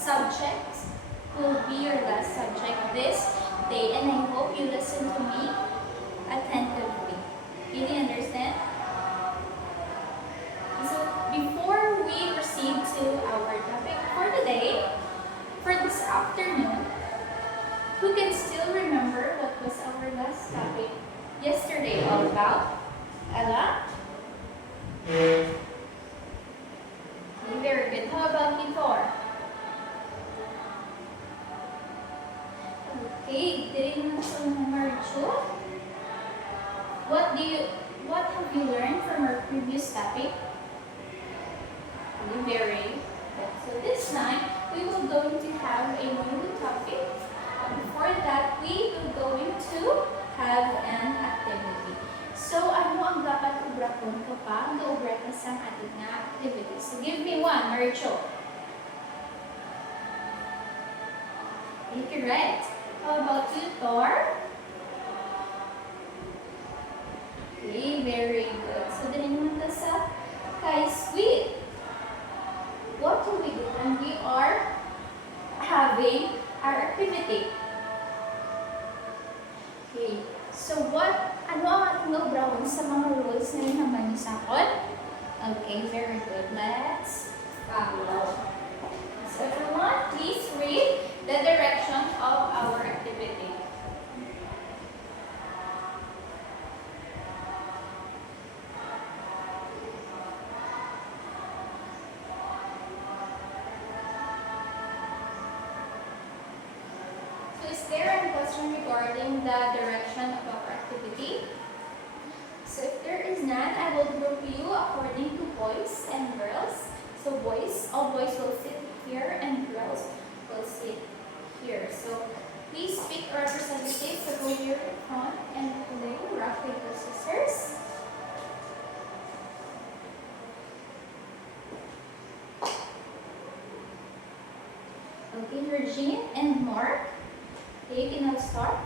subject will be your last subject this day, and I hope you listen to me attentively. Did you understand? So before we proceed to our topic for today, for this afternoon, who can still remember what was our last topic yesterday all about? Ella? Okay, very good. How about you, Thor? Okay, didn't remember too. What have you learned from our previous topic? Very good. So this time we will going to have a new topic. Before that, we will going to have an activity. So ano ang dapat ubrakon kapag ga-ubrak na sa ating activity? So give me one, Maricho. Correct. How about you, Thor? Okay, very good. So din naman ta sa kay Sweet. What do we do when we are having our activity? Okay, so ano ang ating obrawon sa mga rules na hinaman niyo sa akin? Okay, very good. Let's follow. So everyone, please read the direction of our activity. Is there any question regarding the direction of our activity? So if there is none, I will group you according to boys and girls. So all boys will sit here and girls will sit here. So please pick a representative to go here in front and play rock, paper, scissors. Okay, Regine and Mark. Okay, you can now start.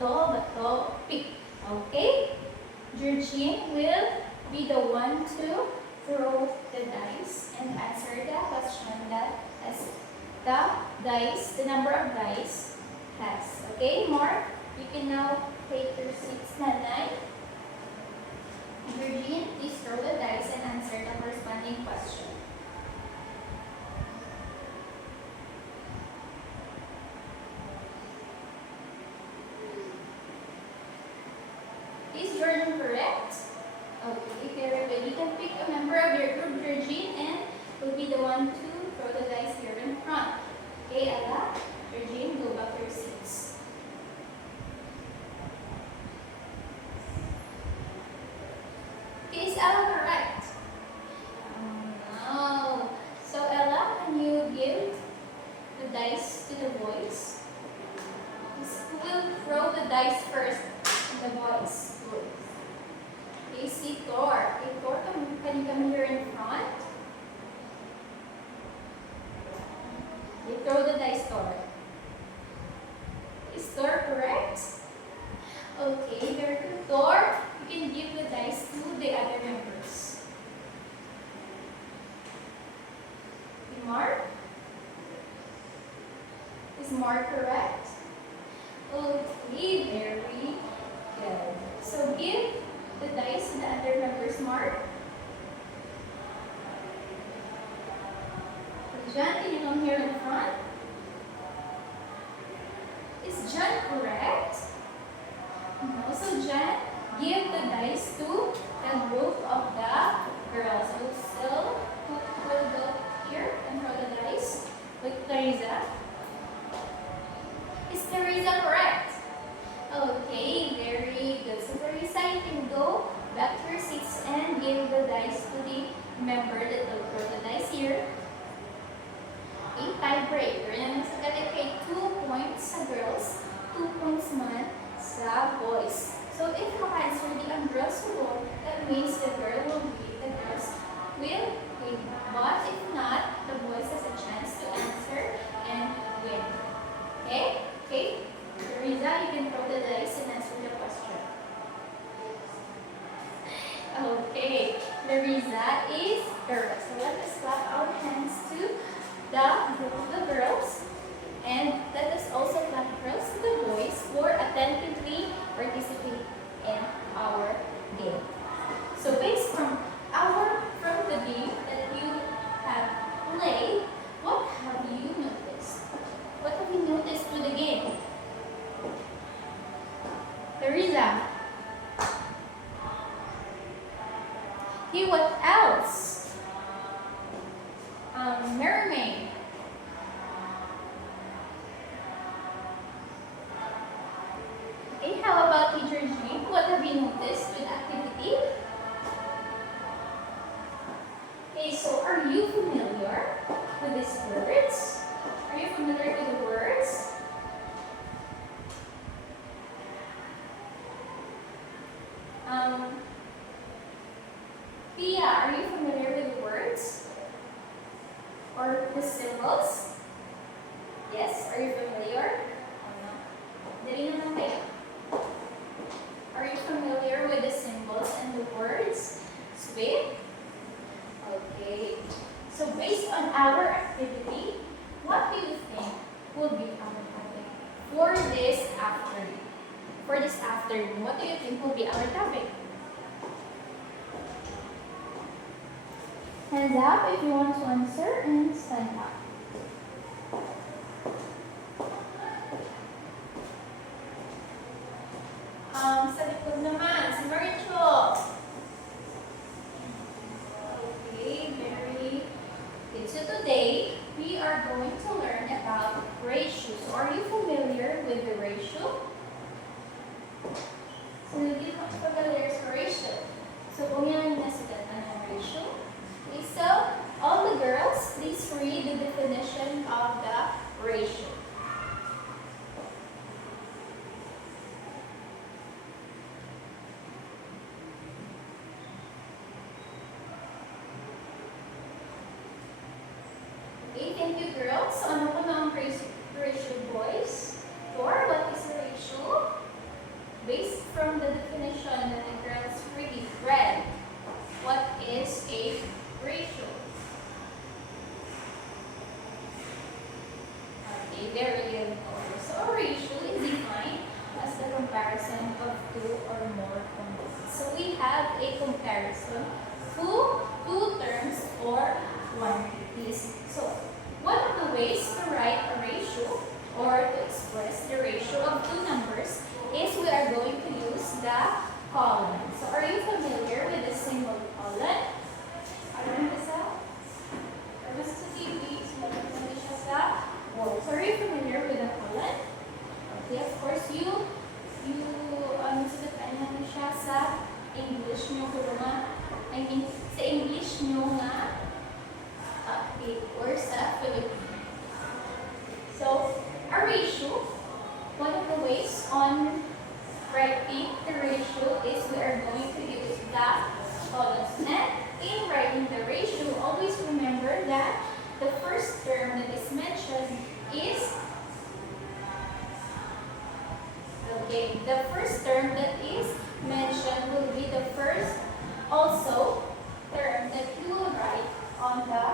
Bato, pick. Okay? Georgine will be the one to throw the dice and answer the question that has the number of dice has. Okay, Mark? You can now take your seats, Nanay. Georgine, please throw the dice and answer the corresponding question. Is Jordan correct? Okay, very good. You can pick a member of your group, Georgine, and will be the one to throw the dice here in front. Okay, Ella, Georgine, go back to your seats. Okay, is Ella correct? No. So Ella, can you give the dice to the boys? Who will throw the dice first? The boys. Okay, see Thor. Okay, Thor, can you come here in front? Okay, throw the dice, Thor. Is Thor correct? Okay, very good. Thor, you can give the dice to the other members. Okay, Mark? Is Mark correct? Okay, very good. So give the dice to the other members, Mark. John, can you come here in front? Is John correct? No. So John, give the dice to the group of the girls. So who will go here and throw the dice? With Teresa. Is Teresa correct? Okay, very good. So Teresa, you can go back to your seats and give the dice to the member that will throw the dice here. A tiebreaker. Yan sa galit kay 2 points sa girls, 2 points man sa boys. So if you answer the girls will, that means the girls will win. But if not, the boys has a chance to answer and win. Okay? Okay? Teresa, you can throw the dice and answer the question. Okay, Teresa is correct. So let us clap our hands to the girls, and let us also thank girls to the boys for attentively participating in our game. So based from the game that you have played, what have you noticed? What have you noticed to the game? Teresa. Okay, what else? Mermaid. Okay, how about Teacher Jean? What have you noticed with activity? Okay, so are you familiar with these words? Are you familiar with the words? Pia, are you familiar with the words? Or the symbols? Yes, are you familiar? Or no? Dali naman kayo. Are you familiar with the symbols and the words? Sweet? Okay. So based on our activity, what do you think will be our topic for this afternoon? For this afternoon, what do you think will be our topic? Hands up if you want to answer and stand up. Sa likod naman, si Maricho. Okay, very good. So today, we are going to learn about ratio. So are you familiar with the ratio? So hindi mo familiar sa ratio. So kung yan yung nasugatan ng ratio. Okay, so all the girls, please read the definition of the ratio. Okay, thank you girls. So ano po na ang ratio boys? For what is a ratio? Based from the definition that the girls really read, what is a ratio? Okay, very good. So a ratio is defined as the comparison of two or more quantities. So we have a comparison to two terms or quantities. So one of the ways to write a ratio or to express the ratio of two numbers is we are going to use the colon. So are you familiar with the symbol colon? Alam mo sa? Or mas sa TV, sumagot siya sa wall. So are you familiar with the colon? Okay, of course you susugutan natin siya sa English nyo sa English nyo nga or sa Filipino. So, a ratio, one of the ways on writing the ratio is we are going to use the columns. And in writing the ratio, always remember that the first term that is mentioned is the first term that is mentioned will be the first also term that you will write on the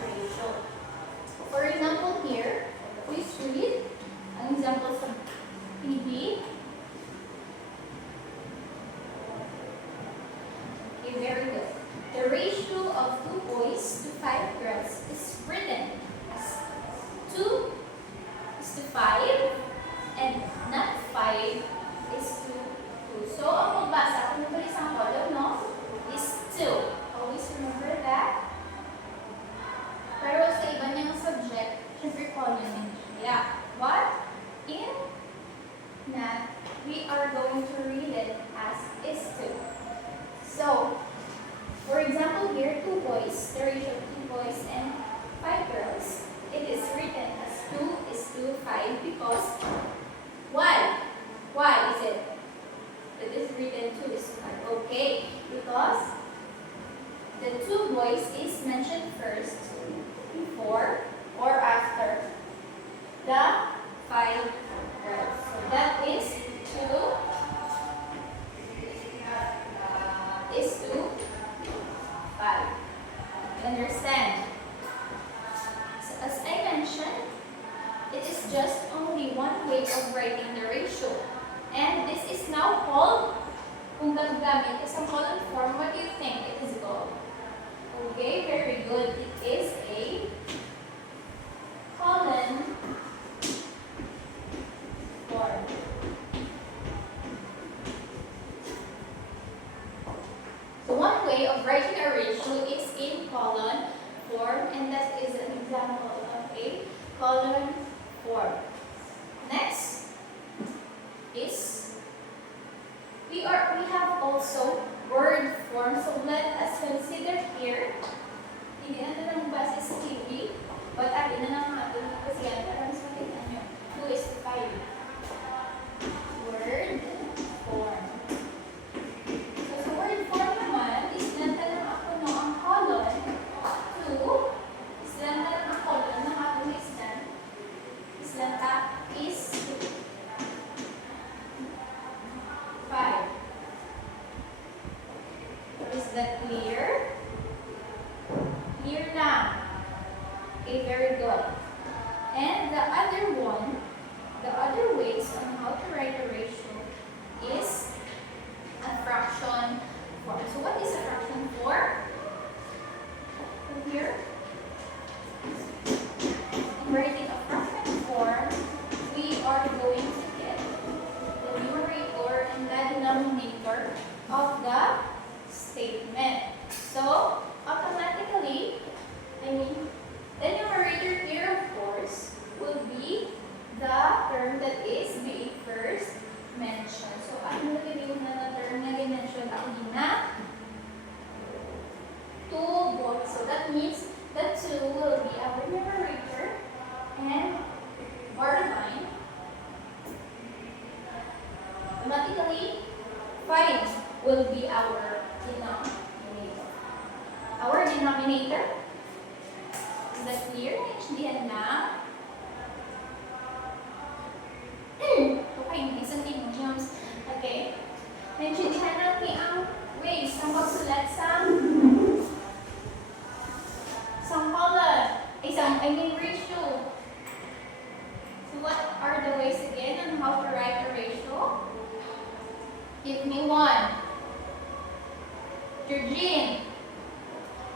ratio. For example here, please read an example from TV. Okay, very good. The ratio of 2 boys to 5 girls is written as 2 is to 5 and not 5 is to 2. So, ang magbasa, kung nabalik sa column, no, is 2. Always remember that. Pero sa iba niyang subject, syempre column din siya. But in math, we are going to read it as is 2. So, for example here, 2 boys, the ratio of 2 boys and 5 girls, it is written as 2 is to 5 because why? Why is it? It is written 2 is to 5. Okay, because the 2 boys is mentioned first, before or after the 5 girls. So that is 2 is to 5. You understand? So as writing a ratio is in column form, and that is an example of a column form. Next is we have also word form. So let us consider here. Hindi na lang base sa TV, but akin na lang natin kasi yan para mas makita nyo. 2 is 5. Word form. So sa word form naman, islanta lang ako no ang column. 2, islanta lang ang column ng aking islan. Islanta is 5. Is that clear? Clear now. Okay, very good. And the other one, the other ways on how to write a ratio is a fraction form. So what is a fraction form? Here, in writing a fraction form, we are going to get the numerator and the denominator of the statement. So automatically, the numerator here, of course, will be the term that is being first mentioned. So, ang nagiging na term na i-mention ako din na 2 boys. So, that means the 2 will be our numerator and borderline. Automatically, 5 will be our denominator. Our denominator. Is that clear? Naintindihan na? Okay, isang team James. Okay. Naintindihan natin ang ways ng pagsulat sa column. Ratio. So what are the ways again on how to write a ratio? Give me one. Georgine.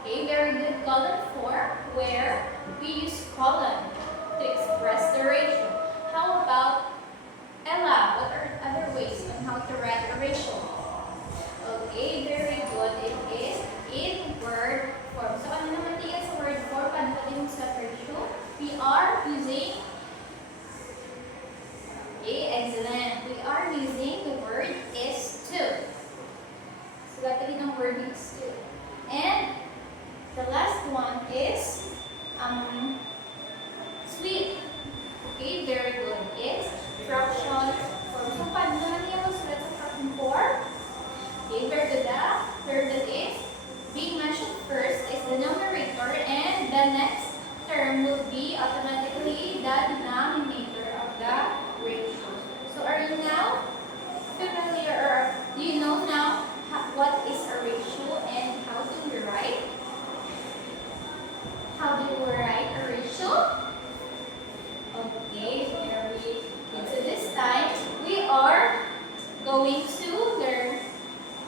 Okay, very good. Column form where we use column to express the ratio. How about Ella? What are other ways on how to write a ratio? Okay, very good. It is in word form. So ano naman tingin sa word form? Paano din sa ratio? We are using, okay, excellent. We are using the word is to. So gagawin ng word is to. And the last one is sweet. Okay, very good. It's fraction form. So, paano naman yung sulat sa fraction form? Okay, very good. The term that is being mentioned first is the numerator, and the next term will be automatically the denominator of the ratio. So, are you now familiar, or do you know now what is a ratio and how do we write? How do we write a ratio? Okay, very good. So this time, we are going to learn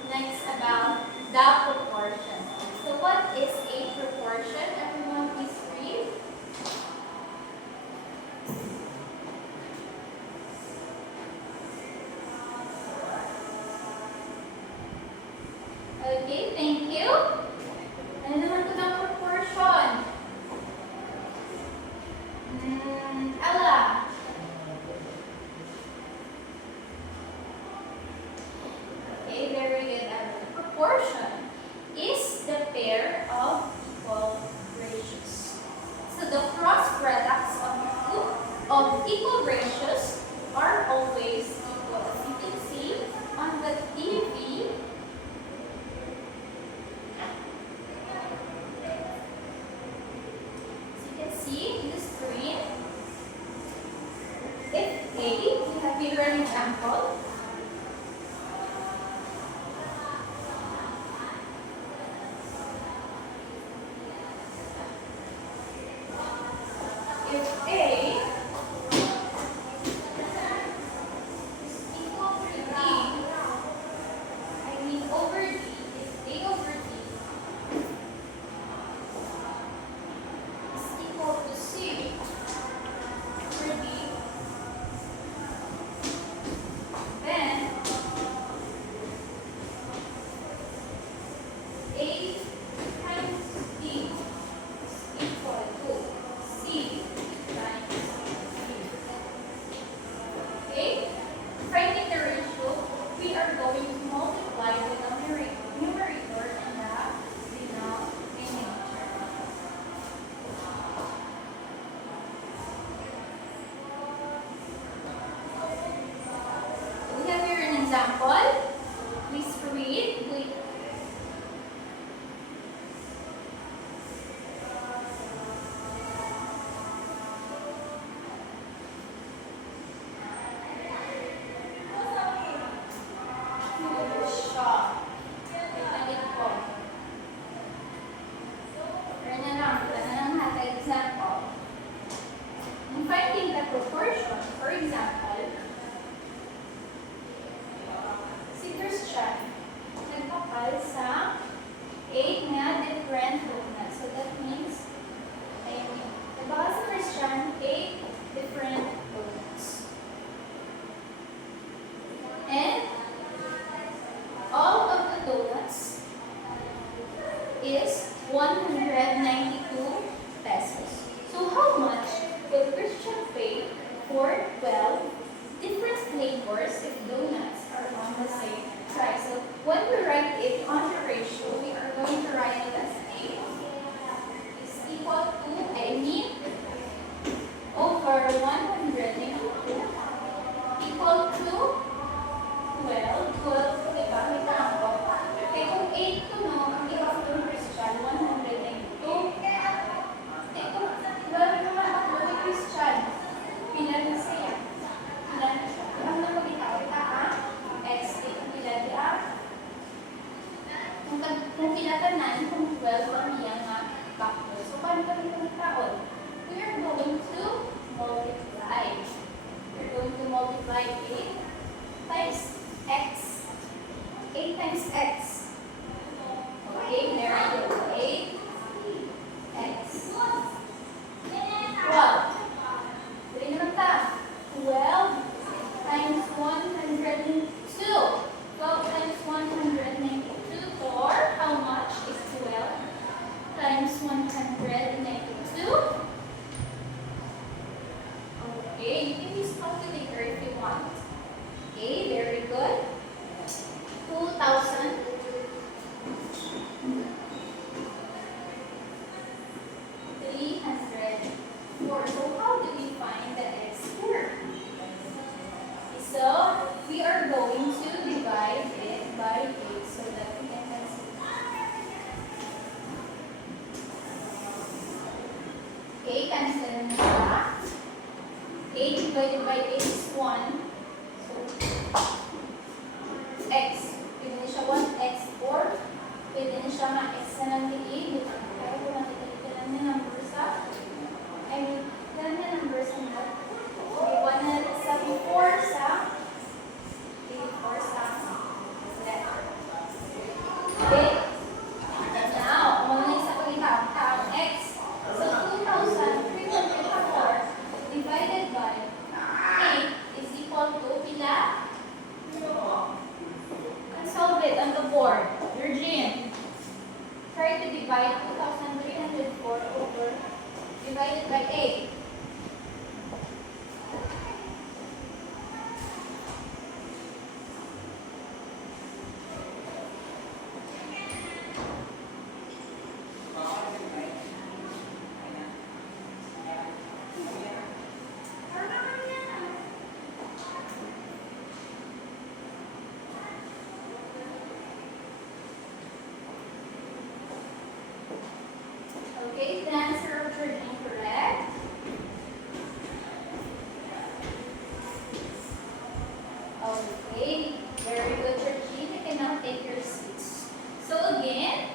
next about the proportion. So what is a proportion? Everyone please read. Okay, thank you. Ano naman ito ng proportion? Ella. Okay, very good. Proportion is the pair of equal ratios. So the cross products of equal ratios are always equal. As you can see on the TV, see the screen. If A, we have here an example. If A is equal to D, over D, if A over D is equal to C over D, is 192 pesos. So how much will Christian pay for 12 different flavors if donuts are on the same price? So when we write it on the ratio, we are going to write it as A is equal to, over 192 equal to 12. 12, diba? May tama ko. Okay, kung 8 to no, ang iba kung Christian, 192. Okay, kung 12 naman ako kay Christian, pila na siya? Pila na siya? Ang napagitaw, ita ha? X, pila di ah? Kung pila tanan, kung 12 ang iyang factor. So, paano kami kumitaon? We are going to multiply. We're going to multiply 8 times x. 8 times x. Okay, very good. 8x. 12. Pwede naman ta. 12 times 102. 12 times 192 or how much is 12 times 192? Okay, you can use calculator if you want. Okay, very good. 2,304. So how do we find the x here? So we are going to divide it by 8 so that we can cancel. Okay, cancel na siya. 8 divided by 8 is 1. So, x. Pwede na siya 1x or pwede na siya ma-x na lang din. Pero kung nakikita lang yung numbers sa lang yung numbers na okay, 1 na sa 4 sa letter. Okay? Now, mga isa ko ang x. So, 2,304 divided by 8 is equal to pila? And solve it on the board. Eugene, try to divide 2,304 over divided by 8. Okay, the answer of your incorrect. Okay, very good, Georgine. You can now take your seats. So again,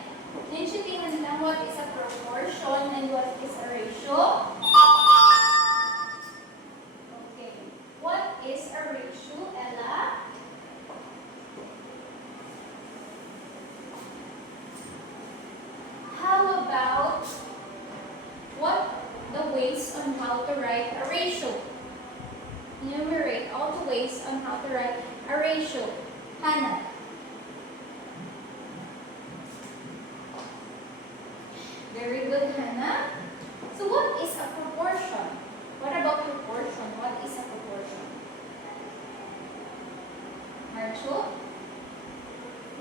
naintindihan lang what is a proportion and what is a ratio. Okay, what is a ratio, Ella? How about what the ways on how to write a ratio? Enumerate all the ways on how to write a ratio. Hannah. Very good, Hannah. So what is a proportion? What about proportion? What is a proportion? Marshall?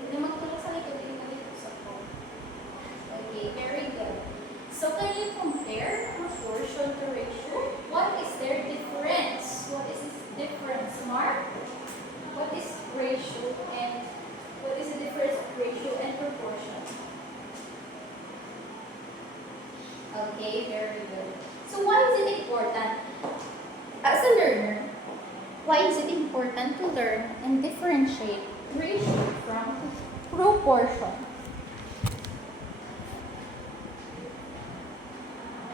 Hindi magtulog sa likod. Hindi dito sa phone. Okay, very good. So can you compare proportion to ratio? What is their difference? What is its difference, Mark? What is ratio and what is the difference of ratio and proportion? Okay, very good. So why is it important? As a learner, why is it important to learn and differentiate ratio from proportion?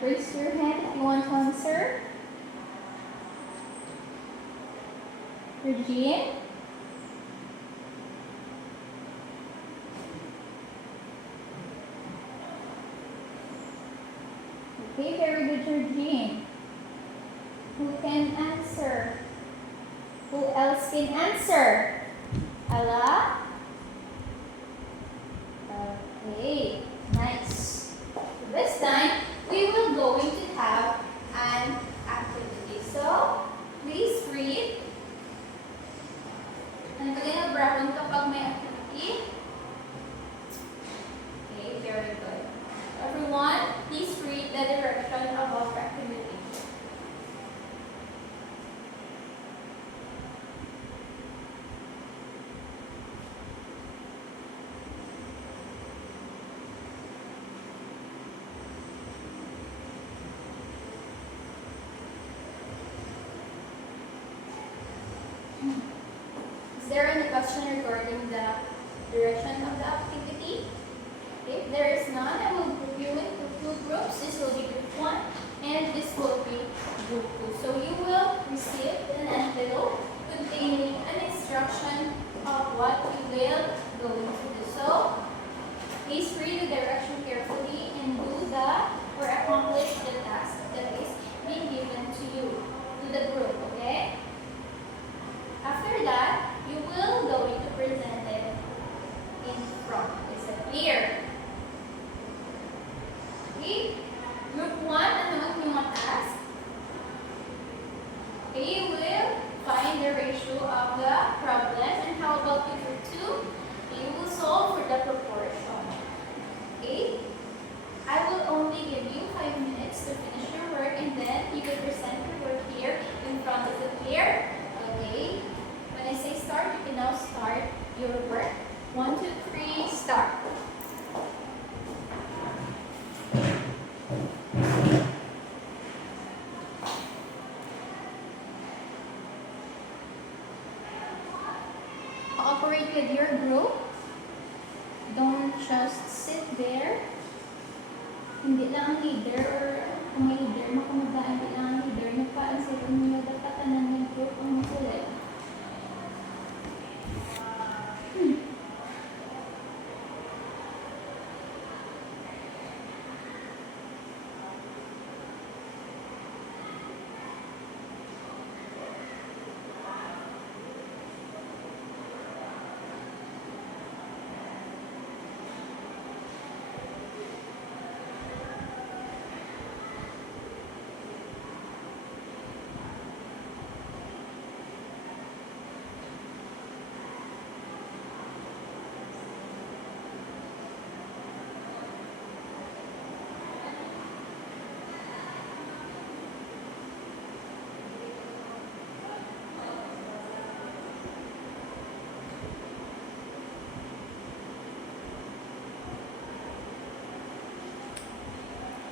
Raise your hand if you want to answer. Regine? Okay, very good, Regine. Who can answer? Who else can answer? Ella? Okay, nice. Is there any question regarding the direction of the activity? If there is none, I will group you into two groups. This will be group 1 and this will be group 2. So you will receive an envelope containing an instruction of what you will go to do. So please read the direction carefully and do the or accomplish the task that is being given to you, to the group, okay? After that, you will go to present it in front. Is it clear? Okay? Group 1, ano ang inyong task? Okay, you will find the ratio of the problem. And how about group 2? You will solve for the proportion. Okay? I will only give you 5 minutes to finish your work and then you will present your work here in front of the clear. Okay? When I say start, you can now start your work. 1, 2, 3, start. Cooperate with your group. Don't just sit there. Hindi lang ang leader or kung may leader, makamagdaan hindi lang ang leader. Nagpaan sa inyo, dapat tanan ng group ang makulit.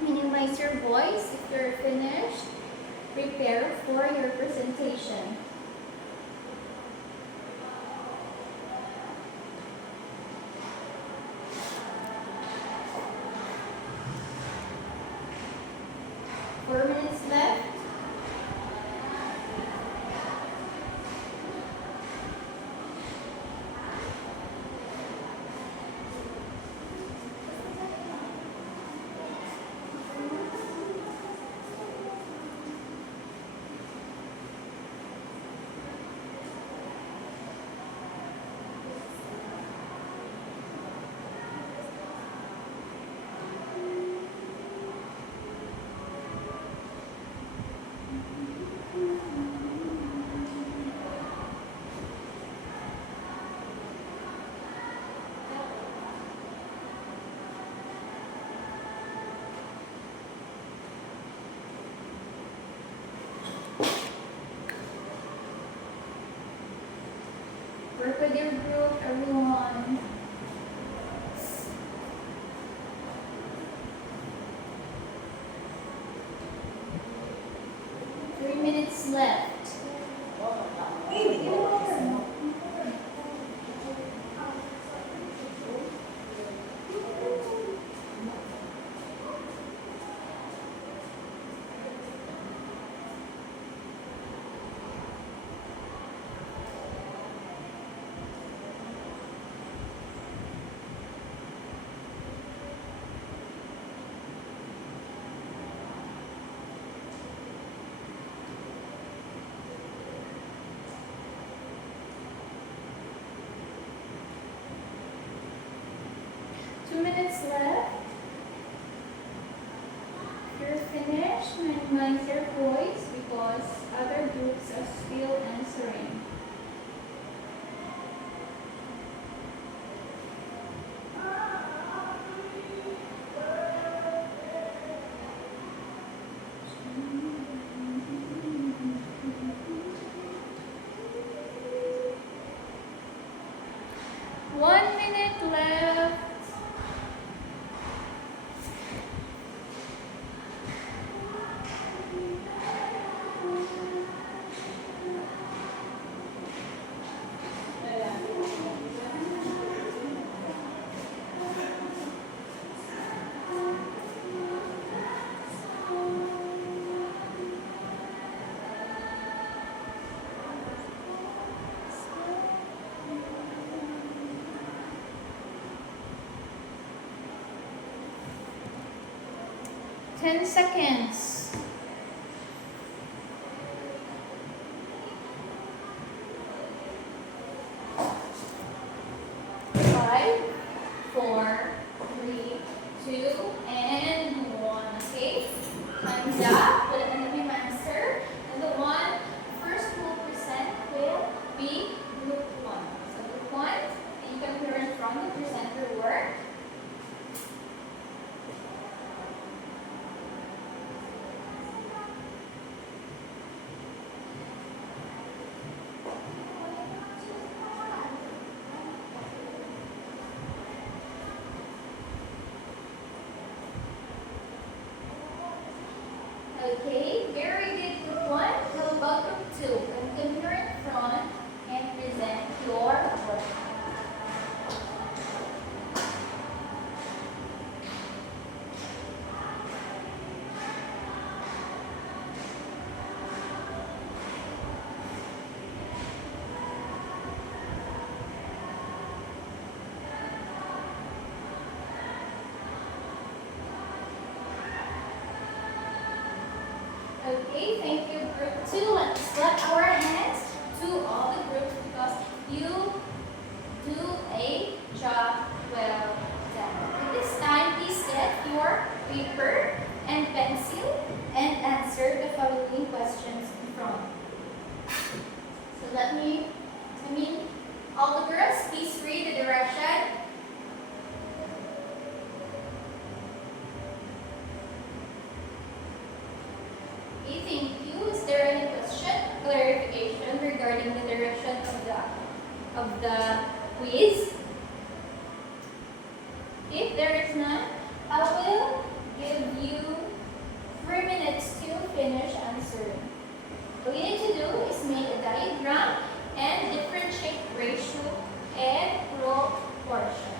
Minimize your voice. If you're finished, prepare for your presentation. Four minutes left. Work with your group, everyone. Three minutes left. Minutes left. You're finished. Minimize your voice because other groups are still answering. 10 seconds. 5, 4, 3, 2, and 1. Okay? Time's up. Put an name answer. And the one first who will present will be group 1. So group 1, you come here in front and present your work. Okay, very good, group 1. How about group 2? Come here in front and present your work. Okay, thank you, group 2. Let's clap our hands to all the groups because you do a job well done. At this time, please get your paper and pencil and answer the following questions in front. So all the girls, please read the direction. Okay, thank you. Is there any question, clarification regarding the direction of the quiz? If there is none, I will give you 3 minutes to finish answering. What you need to do is make a diagram and differentiate ratio and proportion.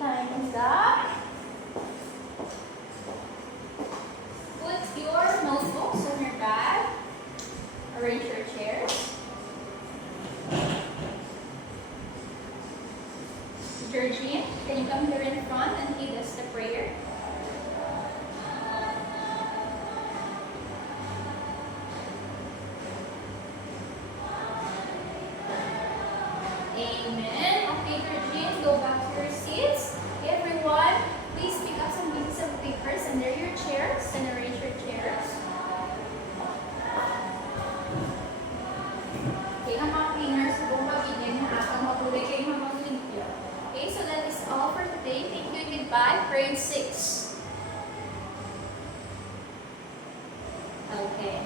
time's up. Put your notebooks on your bag. Arrange your chairs. Georgine, can you come here in front and lead us the prayer? Amen. Okay, Georgine, go back to your seats. Okay, everyone, please pick up some pieces of papers under your chairs and arrange your chairs. Okay, ang mga cleaners, kung pag-inay na atang mapulit kayo mga limpyo. Okay, so that is all for today. Thank you and goodbye. Grade 6. Okay.